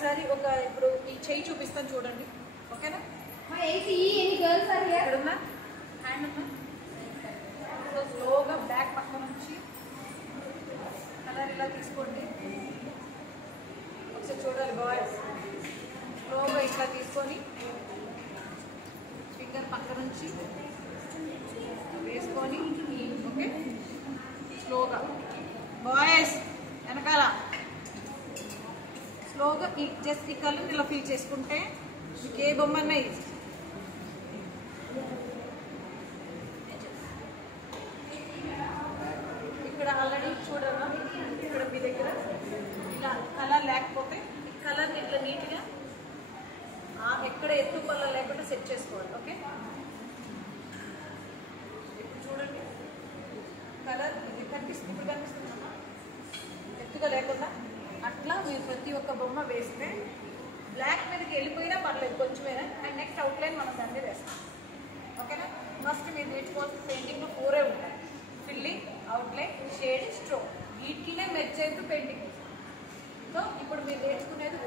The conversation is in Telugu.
ఒకసారి ఇప్పుడు ఈ చెయ్యి చూపిస్తాను చూడండి, ఓకేనా? ఇక్కడున్నా హ్యాండ్ ఉన్నా సో స్లోగా బ్యాక్ పక్క నుంచి కలర్ ఇలా తీసుకోండి. ఒకసారి చూడాలి బాయ్స్. స్లోగా ఇట్లా తీసుకొని ఫింగర్ పక్క నుంచి వేసుకొని, ఓకే? స్లోగా బాయ్స్ వెనకాల స్లోగా జస్ట్ ఈ కలర్ ఇలా ఫిల్ చేసుకుంటే మీకు ఏ బొమ్మన్నా ఈజీ. ఇక్కడ ఆల్రెడీ చూడరా, ఇక్కడ మీ దగ్గర ఇలా కలర్ లేకపోతే ఈ కలర్ని ఇట్లా నీట్గా ఎక్కడ ఎత్తు కలర్ లేకుండా సెట్ చేసుకోవాలి, ఓకే? ఇప్పుడు చూడండి కలర్ ఇది కనిపిస్తుంది, ఇప్పుడు కనిపిస్తుందమ్మా, ఎత్తుగా లేకుండా అట్లా మీరు ప్రతి ఒక్క బొమ్మ వేస్తే బ్లాక్ మీదకి వెళ్ళిపోయినా పర్లేదు కొంచెమేనా. అండ్ నెక్స్ట్ అవుట్లైన్ మనం దాన్ని వేస్తాం, ఓకేనా? ఫస్ట్ మీరు నేర్చుకోవాల్సిన పెయింటింగ్లో 4 ఉంటాయి: ఫిల్లింగ్, అవుట్లైన్, షేడ్, స్ట్రోక్. వీటినే మెర్జ్ చేస్తూ పెయింటింగ్. సో ఇప్పుడు మీరు నేర్చుకునేది